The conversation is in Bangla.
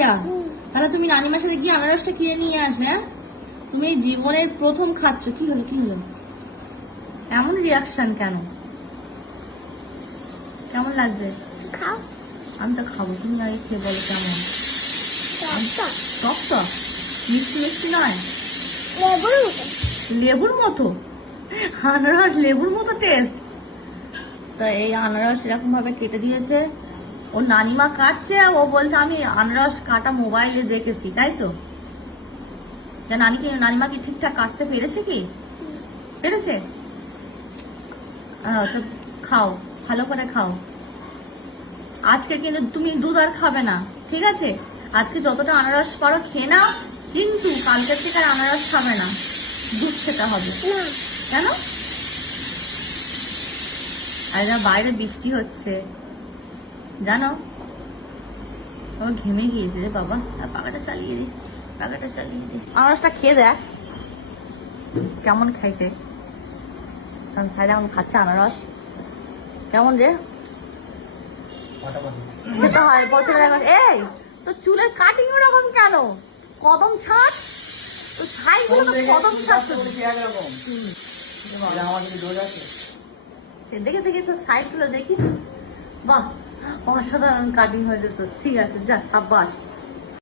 মাইরা, তাহলে তুমি নানিমার সাথে গিয়ে আনারসটা কিনে নিয়ে আসবে। হ্যাঁ, তুমি এই জীবনের প্রথম খাচ্ছ। কি হলো কি হলো, এমন রিয়াকশন কেন? কেমন লাগবে? খাও। আমি তো খাবো, তুমি আগে খেয়ে বলো কেমন। টক টক, মিষ্টি মিষ্টি নয়, লেবুর মতো। লেবুর মতো? আনারস লেবুর মতো টেস্ট? তো এই আনারস এরকম ভাবে কেটে দিয়েছে, ও নানিমা কাটছে, ও বলছে আমি আনারস কাটা মোবাইলে দেখেছি, তাই তো? নানিমা কি ঠিকঠাক কাটতে পেরেছে? কি পেরেছে? তো খাও, ভালো করে খাও। আজকে কিন্তু তুমি দুধ আর খাবে না, ঠিক আছে? আজকে যতটা আনারস পারো খেয়ে নাও, কিন্তু কালকের থেকে আর আনারস খাবে না, দুধ খেতে হবে। কেন? আর বাইরে বৃষ্টি হচ্ছে জানো, আমার ঘেমে গিয়েছে রে বাবা। পাখাটা চালিয়ে দি, পাখাটা চালিয়ে দি। আনারসটা খেয়ে দেখ কেমন খাইতে। কারণ সাইডে এখন খাচ্ছে আনারস, কেমন রে খেতে হয় বছরের এখন। এই তো চুলের কাটিং ওরকম কেন? কদম ছাড় তো, ছাইগুলো তো কদম ছাড়। দেখে দেখে তো সাইড গুলো দেখি, বাহ অসাধারণ কাটিং হয়েছে তো। ঠিক আছে, যা সাব্বাস।